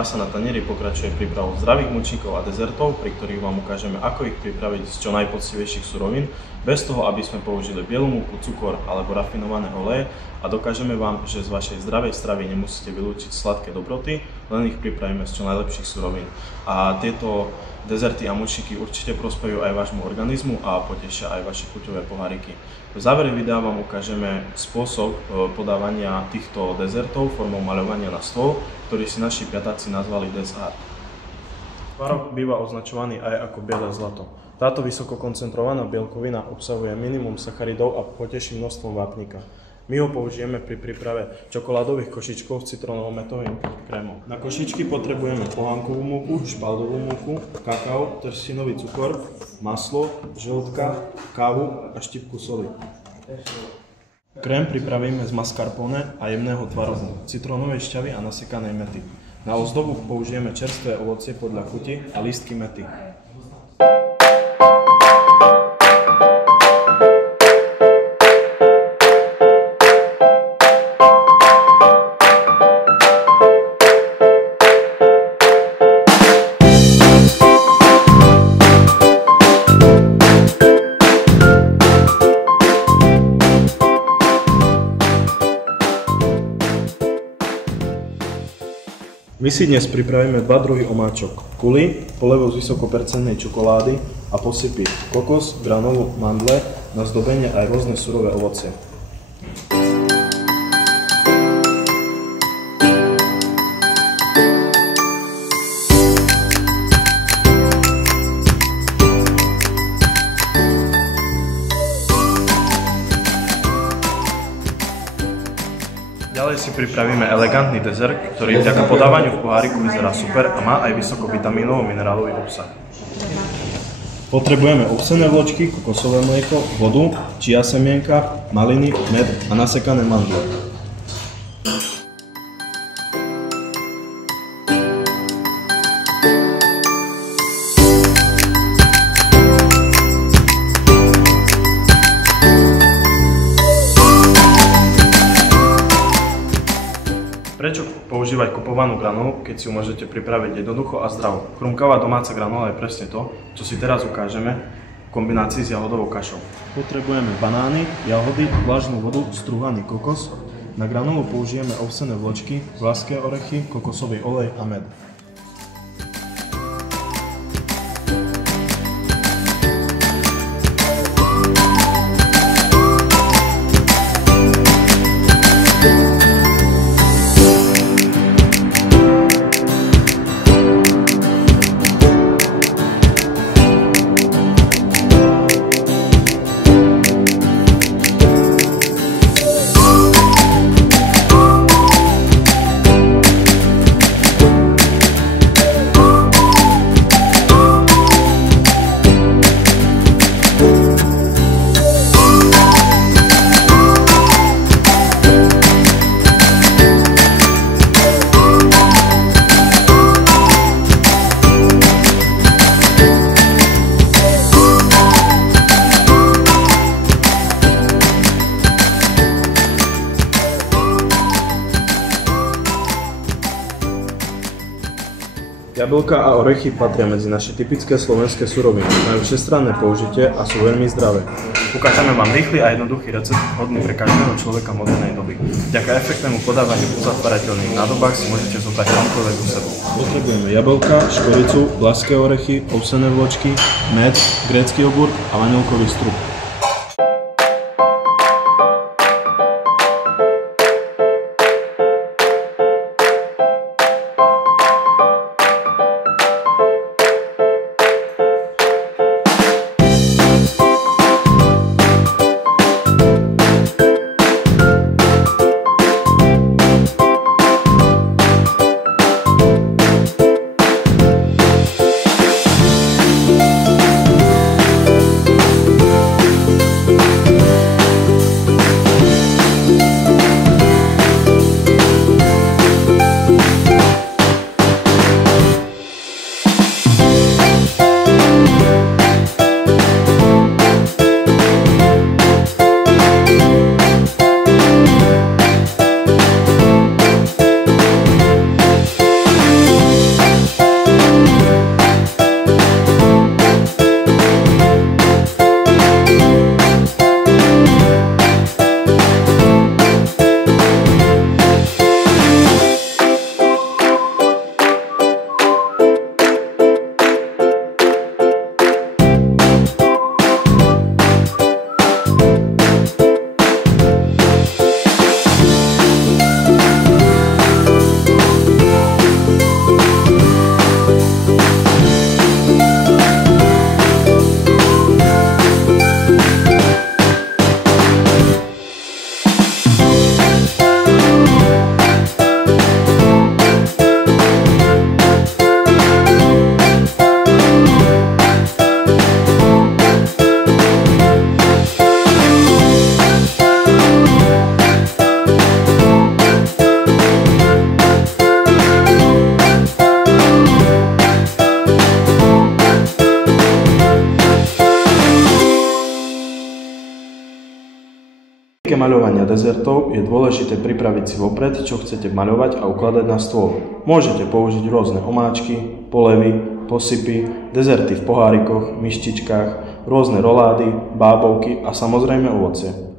Krása na tanieri pokračuje prípravou zdravých mučníkov a dezertov, pri ktorých vám ukážeme, ako ich pripraviť z čo najpoctivejších surovín, bez toho, aby sme použili bielu múku, cukor alebo rafinované oleje, a dokážeme vám, že z vašej zdravej stravy nemusíte vylúčiť sladké dobroty, len ich pripravíme z čo najlepších surovín. A tieto dezerty a mučníky určite prospejú aj vášmu organizmu a potešia aj vaše chuťové poháriky. V závere videa vám ukážeme spôsob podávania týchto dezertov formou maľovania na stôl, ktorý si naši piatáci nazvali dessert. Tvarok býva označovaný aj ako biele zlato. Táto vysoko koncentrovaná bielkovina obsahuje minimum sacharidov a poteší množstvom vápnika. My ho použijeme pri príprave čokoládových košičkov s citrónovo-metovým krémom. Na košičky potrebujeme pohánkovú múku, špaldovú múku, kakao, trstinový cukor, maslo, žltka, kávu a štipku soli. Krém pripravíme z mascarpone a jemného tvarohu, citrónovej šťavy a nasekanej mäty. Na ozdobu použijeme čerstvé ovocie podľa chuti a lístky mäty. My si dnes pripravíme dva druhy omáčok. Kuli, polevo z vysokopercentnej čokolády a posypy kokos, granolu, mandle, na zdobenie aj rôzne surové ovocie. Ďalej si pripravíme elegantný dezert, ktorý vďaka podávaniu v poháriku vyzerá super a má aj vysokovitamínovo-minerálový obsah. Potrebujeme ovsené vločky, kokosové mlieko, vodu, čia semienka, maliny, med a nasekané mandle. Prečo používať kupovanú granulu, keď si ju môžete pripraviť jednoducho a zdravo? Chrumkavá domáca granula je presne to, čo si teraz ukážeme v kombinácii s jahodovou kašou. Potrebujeme banány, jahody, vlažnú vodu, strúhaný kokos. Na granulu použijeme ovsené vločky, vlašské orechy, kokosový olej a med. Jablka a orechy patria medzi naše typické slovenské suroviny. Majú všestranné použitie a sú veľmi zdravé. Ukážeme vám rýchly a jednoduchý recept vhodný pre každého človeka modernej doby. Vďaka efektnému podávaniu v uzatvárateľných nádobách si môžete zobrať kamkoľvek so sebou. Potrebujeme jablka, škoricu, vlašské orechy, ovsené vločky, med, grécky jogurt a vanilkový strup. Ke maľovania dezertov je dôležité pripraviť si vopred, čo chcete maľovať a ukladať na stôl. Môžete použiť rôzne omáčky, polevy, posypy, dezerty v pohárikoch, myštičkách, rôzne rolády, bábovky a samozrejme ovocie.